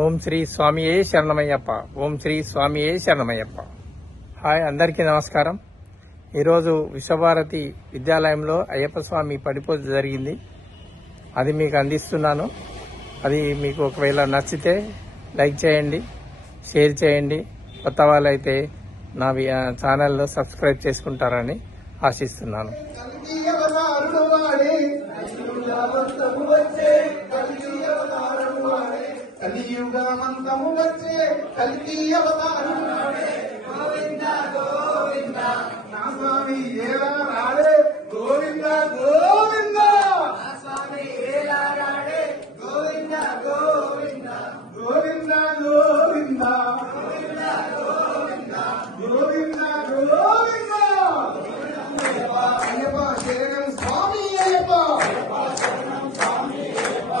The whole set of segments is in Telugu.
ఓం శ్రీ స్వామియే శరణమయ్యప్ప. ఓం శ్రీ స్వామియే శరణమయ్యప్ప. హాయ్, అందరికీ నమస్కారం. ఈరోజు విశ్వభారతి విద్యాలయంలో అయ్యప్ప స్వామి పడిపూజ జరిగింది. అది మీకు అందిస్తున్నాను. అది మీకు ఒకవేళ నచ్చితే లైక్ చేయండి, షేర్ చేయండి. కొత్త వాళ్ళైతే నా ఛానల్లో సబ్స్క్రైబ్ చేసుకుంటారని ఆశిస్తున్నాను. కలియుగమంతము వచ్చే కల్కి అవతారం గోవింద గోవింద నా స్వామి ఏలా రాడే గోవింద గోవింద నా స్వామి ఏలా రాడే గోవింద గోవింద గోవింద గోవింద గోవింద గోవింద గోవింద గోవింద అయ్యప్ప శరణం స్వామి అయ్యప్ప శరణం స్వామి అయ్యప్ప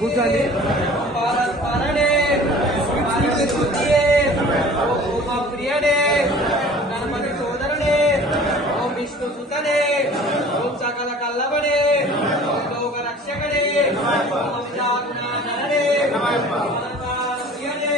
కూర్చోండి. గణపతి సోదరుడే ఓం విష్ణు సుతనే ఓం సకల కల్లబడే ఓం లోక రక్షకడే ఓం జాగుణాధరడే ప్రియడే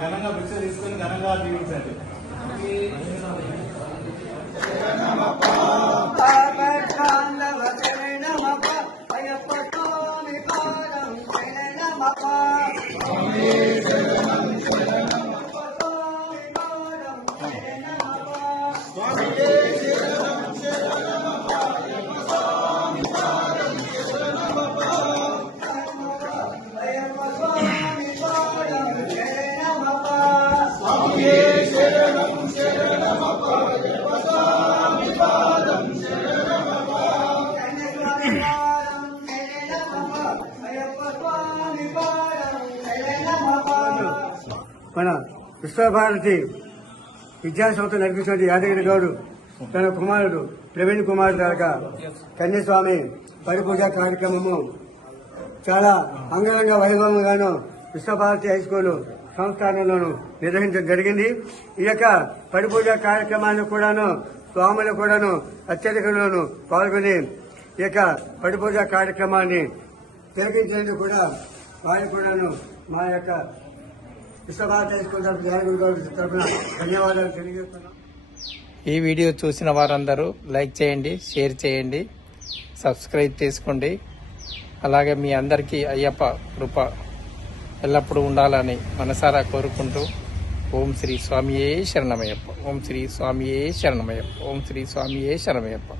ఘనంగా భిక్ష తీసుకొని ఘనంగా జీవించండి. శరణమప్ప అయ్యప్ప మన విశ్వభారతి విద్యాసంస్థ నడిపిస్తున్న యాదగిరి గౌడు తన కుమారుడు ప్రవీణ్ కుమార్ గారు కన్యస్వామి పరిపూజ కార్యక్రమము చాలా అంగరంగ వైభవంగాను విశ్వభారతి హై స్కూల్ సంస్థానంలోనూ నిర్వహించడం జరిగింది. ఈ యొక్క పరిపూజ కార్యక్రమాన్ని కూడాను స్వాములు కూడాను అత్యధికంలోనూ పాల్గొని ఈ యొక్క పరిపూజ కార్యక్రమాన్ని తిలకించేందుకు కూడా వారు కూడాను మా యొక్క విశ్వభారతి హై స్కూల్ తరఫున ధన్యవాదాలు తెలియజేస్తున్నాం. ఈ వీడియో చూసిన వారందరూ లైక్ చేయండి, షేర్ చేయండి, సబ్స్క్రైబ్ చేసుకోండి. అలాగే మీ అందరికీ అయ్యప్ప కృప ఎల్లప్పుడూ ఉండాలని మనసారా కోరుకుంటూ ఓం శ్రీ స్వామియే శరణమయ్యప్ప, ఓం శ్రీ స్వామియే శరణమయ్యప్ప, ఓం శ్రీ స్వామియే శరణమయ్యప్ప.